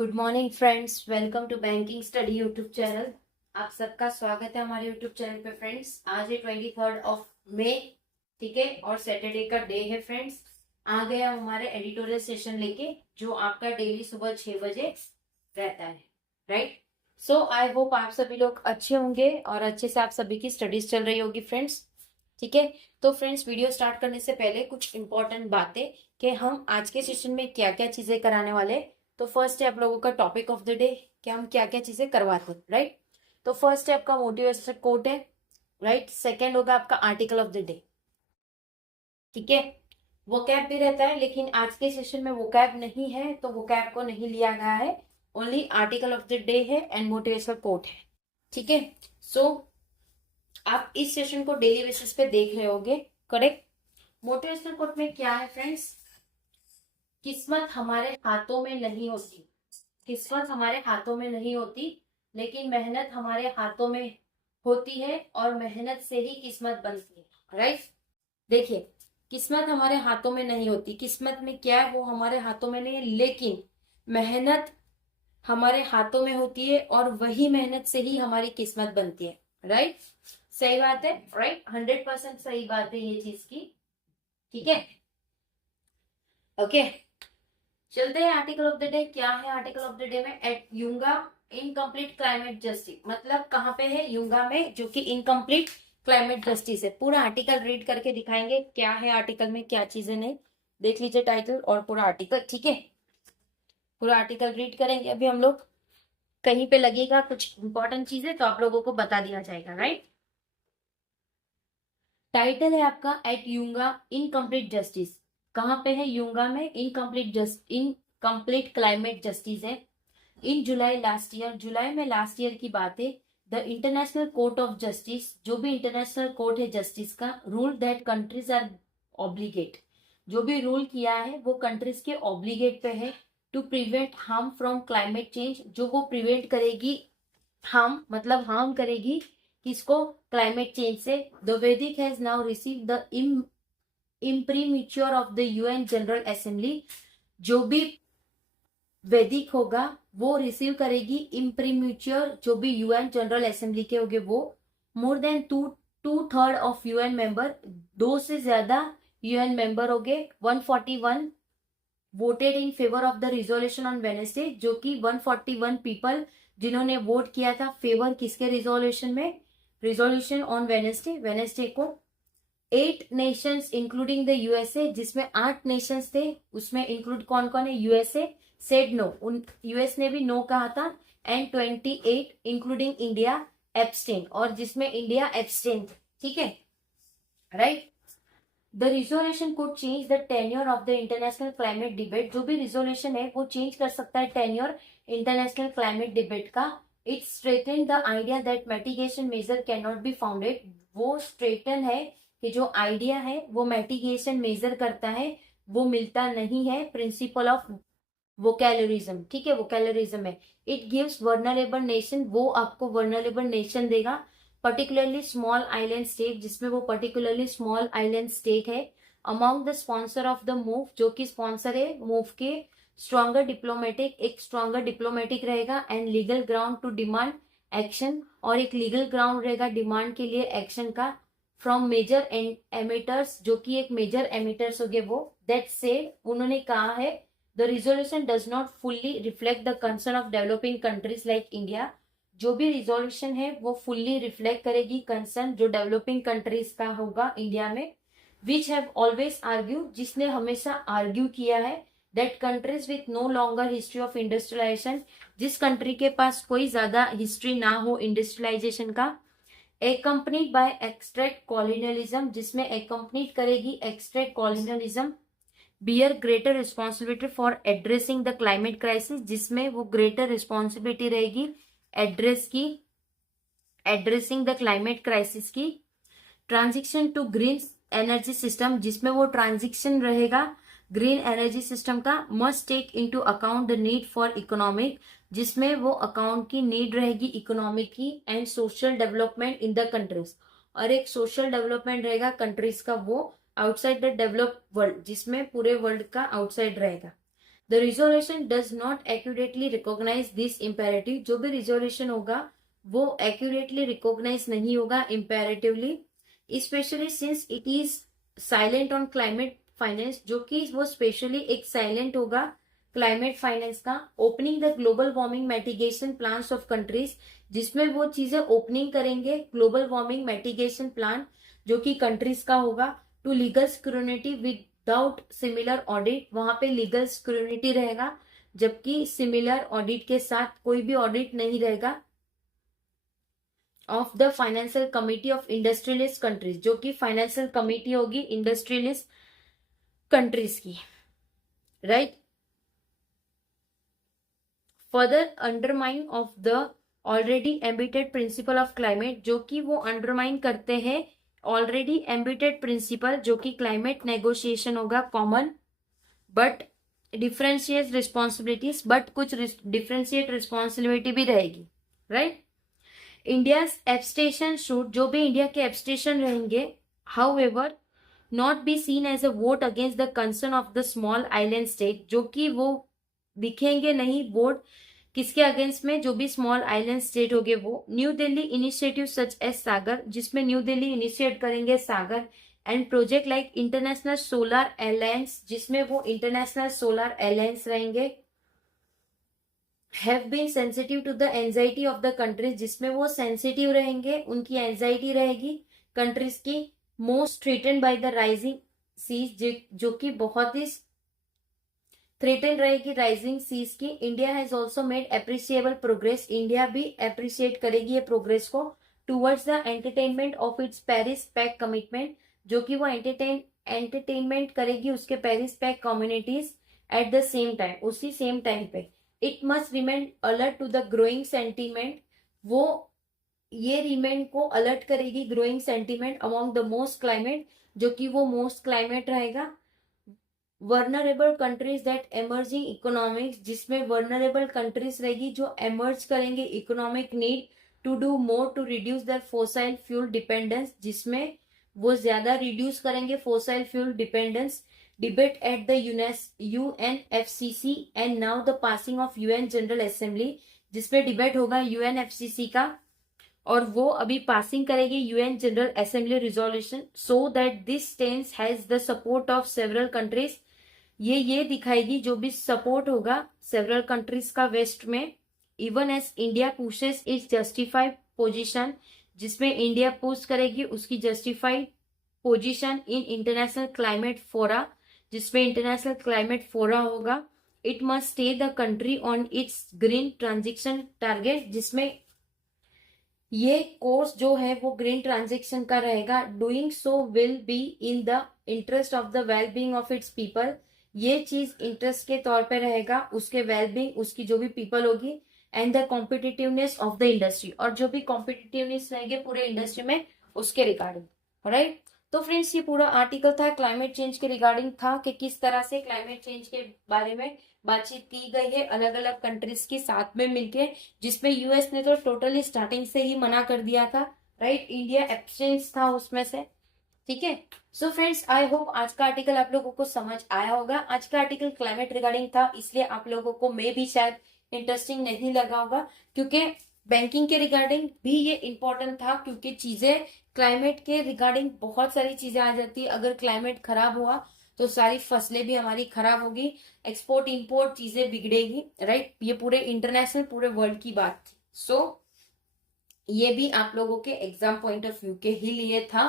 Good morning friends, welcome to banking study YouTube channel. आप सबका स्वागत है हमारे यूट्यूब चैनल पे फ्रेंड्स। आज है 23 मई, ठीक है, और सैटरडे का डे है फ्रेंड्स। आ गए हम हमारे एडिटोरियल सेशन लेके, जो आपका डेली सुबह 6 बजे रहता है, राइट। सो आई होप आप सभी लोग अच्छे होंगे और अच्छे से आप सभी की स्टडीज चल रही होगी फ्रेंड्स, ठीक है। तो फ्रेंड्स, वीडियो स्टार्ट करने से पहले कुछ इंपॉर्टेंट बातें कि हम आज के सेशन में क्या क्या चीजें कराने वाले। तो फर्स्ट है आप लोगों का टॉपिक ऑफ द डे, कि हम क्या क्या चीजें करवाते हैं, राइट। तो फर्स्ट है आपका मोटिवेशनल कोट है, राइट। सेकंड होगा आपका आर्टिकल ऑफ द डे, ठीक है। वोकैब भी रहता है, लेकिन आज के सेशन में वोकैब नहीं है, तो वोकैब को नहीं लिया गया है। Only article of the day है एंड मोटिवेशनल कोट है, ठीक है। सो आप इस सेशन को डेली बेसिस पे देख रहे होगे, करेक्ट। मोटिवेशनल कोट में क्या है फ्रेंड्स? किस्मत हमारे हाथों में नहीं होती, किस्मत हमारे हाथों में नहीं होती, लेकिन मेहनत हमारे हाथों में होती है और मेहनत से ही किस्मत बनती है, राइट। देखिए, किस्मत हमारे हाथों में नहीं होती, किस्मत में क्या है वो हमारे हाथों में नहीं है, लेकिन मेहनत हमारे हाथों में होती है और वही मेहनत से ही हमारी किस्मत बनती है, राइट। सही बात है, राइट। 100% सही बात है ये चीज की, ठीक है, ओके। चलते हैं आर्टिकल ऑफ द डे। क्या है आर्टिकल ऑफ द डे में? एट यूंगा इनकम्प्लीट क्लाइमेट जस्टिस, मतलब कहाँ पे है? यूंगा में, जो कि इनकम्प्लीट क्लाइमेट जस्टिस है। पूरा आर्टिकल रीड करके दिखाएंगे क्या है आर्टिकल में, क्या चीजें नहीं। देख लीजिए टाइटल और पूरा आर्टिकल, ठीक है। पूरा आर्टिकल रीड करेंगे अभी हम लोग। कहीं पे लगेगा कुछ इंपॉर्टेंट चीजें तो आप लोगों को बता दिया जाएगा, राइट। टाइटल है आपका एट यूंगा इनकम्प्लीट जस्टिस। कहाँ पे है? यूंगा में इनकम्प्लीट क्लाइमेट जस्टिस है। इन जुलाई लास्ट ईयर, जुलाई में लास्ट ईयर की बात है। The international court of justice, जो भी इंटरनेशनल कोर्ट है जस्टिस का, rule that countries are obligate, जो भी रूल किया है वो कंट्रीज के ऑब्लिगेट पे है to prevent harm from climate change, जो वो प्रिवेंट करेगी हार्म, मतलब हार्म करेगी किसको? क्लाइमेट चेंज से। The verdict has now receive the imprimatur of the UN general assembly, जो भी वैदिक होगा वो रिसीव करेगी इम्प्रीमेच्योर, जो भी यूएन जनरल असेंबली के होंगे वो। More than two third of UN member, 2 से ज्यादा यूएन मेंबर हो गए। 141 voted in favour of the resolution on Wednesday, जो कि 141 पीपल जिन्होंने वोट किया था फेवर किसके रिजोल्यूशन में? रिजोल्यूशन ऑन वेनेसडे, वेनेसडे को। 8 नेशंस इंक्लूडिंग द यूएसए, जिसमें 8 नेशंस थे, उसमें इंक्लूड कौन कौन है? यूएसए सेड नो, उन यूएस ने भी नो कहा था। एंड 28 इंक्लूडिंग इंडिया एब्सटेन, और जिसमें इंडिया एब्सटेन, ठीक है, right. The resolution could change the tenure of the international climate debate, जो भी रिजोल्यूशन है वो चेंज कर सकता है टेन्योर इंटरनेशनल क्लाइमेट डिबेट का। It strengthen the idea that mitigation measure can not be founded, वो स्ट्रेटन है कि जो आइडिया है वो मिटिगेशन मेजर करता है वो मिलता नहीं है, प्रिंसिपल ऑफ वोकैलरिज्म, ठीक है, वोकैलरिज्म है। इट गिव्स वर्नरेबल नेशन, वो आपको वर्नरेबल नेशन देगा, पर्टिकुलरली स्मॉल आइलैंड स्टेट, जिसमें वो पर्टिकुलरली स्मॉल आइलैंड स्टेट है। Among the sponsor of the move, जो कि स्पॉन्सर है मूव के, स्ट्रॉन्गर डिप्लोमेटिक, एक स्ट्रॉन्गर डिप्लोमेटिक रहेगा, and legal ground to demand action, और एक लीगल ग्राउंड रहेगा डिमांड के लिए एक्शन का, फ्रॉम मेजर एमिटर्स, जो कि एक मेजर एमिटर्स हो गए वो। दैट से उन्होंने कहा है the resolution does not fully reflect the concern of developing countries like India, जो भी रिजोल्यूशन है वो फुल्ली रिफ्लेक्ट करेगी कंसर्न जो डेवलपिंग कंट्रीज का होगा इंडिया में। विच हैव ऑलवेज आर्ग्यू, जिसने हमेशा आर्ग्यू किया है, that countries with no longer history of industrialization, जिस कंट्री के पास कोई ज्यादा हिस्ट्री ना हो इंडस्ट्रियलाइजेशन का। एक्कम्पनीड बाय एक्सट्रैक्ट कॉलोनियलिज्म, जिसमें एक्कम्पनीड करेगी extract colonialism. Bear greater responsibility for addressing the climate crisis, जिसमें वो ग्रेटर रिस्पॉन्सिबिलिटी रहेगी एड्रेस की, एड्रेसिंग द क्लाइमेट क्राइसिस की। Transition to green energy system, जिसमें वो ट्रांजिशन रहेगा ग्रीन एनर्जी सिस्टम का। Must take into account the need for economic, जिसमें वो अकाउंट की नीड रहेगी इकोनॉमिक की, and social development in the countries, और एक सोशल डेवलपमेंट रहेगा कंट्रीज का वो आउटसाइड द डेवलप्ड वर्ल्ड, जिसमें पूरे वर्ल्ड का आउटसाइड रहेगा। The resolution does not accurately recognise this imperative, जो भी रिजोल्यूशन होगा वो एक्यूरेटली रिकॉग्नाइज नहीं होगा imperatively, specially since it is silent on climate finance, जो कि वो स्पेशली एक साइलेंट होगा क्लाइमेट फाइनेंस का। Opening the global warming mitigation plans of countries, जिसमें वो चीजें ओपनिंग करेंगे ग्लोबल वार्मिंग मिटिगेशन प्लान जो कि कंट्रीज का होगा। To legal scrutiny without similar audit, वहां पे लीगल स्क्रूनिटी रहेगा, जबकि सिमिलर ऑडिट के साथ कोई भी ऑडिट नहीं रहेगा। Of the financial committee of industrialist countries, जो कि फाइनेंशियल कमिटी होगी इंडस्ट्रियलिस्ट कंट्रीज की, right. Further undermine of the already embedded principle of climate, जो कि वो अंडरमाइन करते हैं ऑलरेडी एम्बिटेड प्रिंसिपल, जो कि क्लाइमेट नेगोशिएशन होगा common but differentiate responsibilities, but कुछ डिफरेंशिएट रिस्पॉन्सिबिलिटी भी रहेगी, राइट। इंडियाज एब्सटेशन शुड, जो भी इंडिया के एब्सटेशन रहेंगे, however not be seen as a vote against the concern of the small island state, जो कि वो दिखेंगे नहीं वोट किसके अगेंस्ट में, जो भी स्मॉल आइलैंड स्टेट होंगे वो। New Delhi initiative such as Sagar, जिसमें न्यू दिल्ली इनिशिएट करेंगे Sagar, and project like international solar alliance, जिसमें वो इंटरनेशनल सोलर अलायंस रहेंगे। Have been sensitive to the anxiety of the countries, जिसमें वो सेंसिटिव रहेंगे, उनकी एंजाइटी रहेगी कंट्रीज की। Most threaten by the rising seas, जो कि बहुत ही थ्रेटन रहेगी राइजिंग सीज की। India has also made appreciable progress, India भी अप्रिशिएट करेगी ये प्रोग्रेस को। Towards the entertainment of its Paris pact commitment, जो कि वो एंटरटेनमेंट करेगी उसके Paris pact communities at the same time, उसी सेम टाइम पे। It must remain alert to the growing sentiment, वो ये रिमेन को अलर्ट करेगी growing sentiment among the most climate, जो कि वो मोस्ट क्लाइमेट रहेगा। Vulnerable countries that emerging economics, जिसमें वर्नरेबल कंट्रीज रहेगी जो एमर्ज करेंगे economic need to do more to reduce their fossil fuel dependence, जिसमें वो ज्यादा रिड्यूस करेंगे fossil fuel dependence. Debate at the UNFCC and now the passing of UN general assembly, जिसमें debate होगा UNFCC का, और वो अभी पासिंग करेगी UN general assembly resolution, so that this stance has the support of several countries, ये दिखाएगी जो भी सपोर्ट होगा सेवरल कंट्रीज का वेस्ट में। Even as India pushes its justified position, जिसमें इंडिया पुश करेगी उसकी justified position in international climate फोरा, जिसमें इंटरनेशनल क्लाइमेट फोरा होगा। It must stay the country on it's green transition target, जिसमें ये कोर्स जो है वो ग्रीन ट्रांजिशन का रहेगा। Doing so will be in the interest of the wellbeing of its people, ये चीज इंटरेस्ट के तौर पे रहेगा उसके वेलबींग, उसकी जो भी पीपल होगी, and the competitiveness of the industry, और जो भी कॉम्पिटिटिवनेस रहेगी पूरे इंडस्ट्री में उसके रिगार्डिंग, राइट। तो फ्रेंड्स ये पूरा आर्टिकल था क्लाइमेट चेंज के रिगार्डिंग था कि किस तरह से क्लाइमेट चेंज के बारे में बातचीत की गई है अलग अलग कंट्रीज के साथ में मिलके, जिसमें यूएस ने तो टोटली स्टार्टिंग से ही मना कर दिया था, राइट। इंडिया एब्सेंस था उसमें से, ठीक है। सो फ्रेंड्स आई होप आज का आर्टिकल आप लोगों को समझ आया होगा। आज का आर्टिकल क्लाइमेट रिगार्डिंग था, इसलिए आप लोगों को मे भी शायद इंटरेस्टिंग नहीं लगा होगा, क्योंकि बैंकिंग के रिगार्डिंग भी ये इंपॉर्टेंट था, क्योंकि चीजें क्लाइमेट के रिगार्डिंग बहुत सारी चीजें आ जाती है। अगर क्लाइमेट खराब हुआ तो सारी फसलें भी हमारी खराब होगी, एक्सपोर्ट इंपोर्ट चीजें बिगड़ेगी, राइट। ये पूरे इंटरनेशनल पूरे वर्ल्ड की बात थी। सो ये भी आप लोगों के एग्जाम पॉइंट ऑफ व्यू के ही लिए था,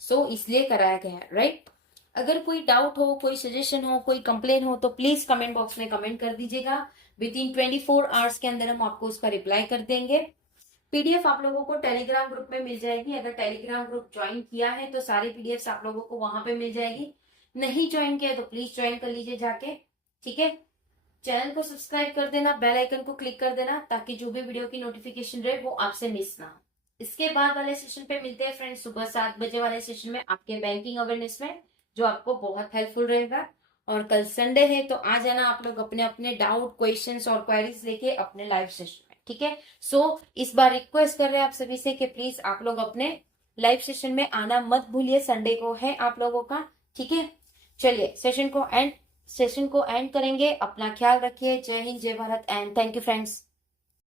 सो इसलिए कराया गया है, राइट। अगर कोई डाउट हो, कोई सजेशन हो, कोई कंप्लेन हो तो प्लीज कमेंट बॉक्स में कमेंट कर दीजिएगा। विद इन 24 आवर्स के अंदर हम आपको उसका रिप्लाई कर देंगे। पीडीएफ आप लोगों को टेलीग्राम ग्रुप में मिल जाएगी। अगर टेलीग्राम ग्रुप ज्वाइन किया है तो सारी पीडीएफ आप लोगों को वहां पे मिल जाएगी। नहीं ज्वाइन किया तो प्लीज ज्वाइन कर लीजिए जाके, ठीक है। चैनल को सब्सक्राइब कर देना, बेल आइकन को क्लिक कर देना, ताकि जो भी वीडियो की नोटिफिकेशन रहे वो आपसे मिस ना हो। इसके बाद वाले सेशन पे मिलते हैं फ्रेंड्स सुबह 7 बजे वाले सेशन में आपके बैंकिंग अवेयरनेस में, जो आपको बहुत हेल्पफुल रहेगा। और कल संडे है तो आ जाना आप लोग अपने अपने डाउट, क्वेश्चंस और क्वेरीज लेके अपने लाइव सेशन में, ठीक है। सो इस बार रिक्वेस्ट कर रहे हैं आप सभी से कि प्लीज आप लोग अपने लाइव सेशन में आना मत भूलिए। संडे को है आप लोगों का, ठीक है। चलिए सेशन को एंड सेशन को एंड करेंगे। अपना ख्याल रखिए। जय हिंद, जय Bharat and thank you friends.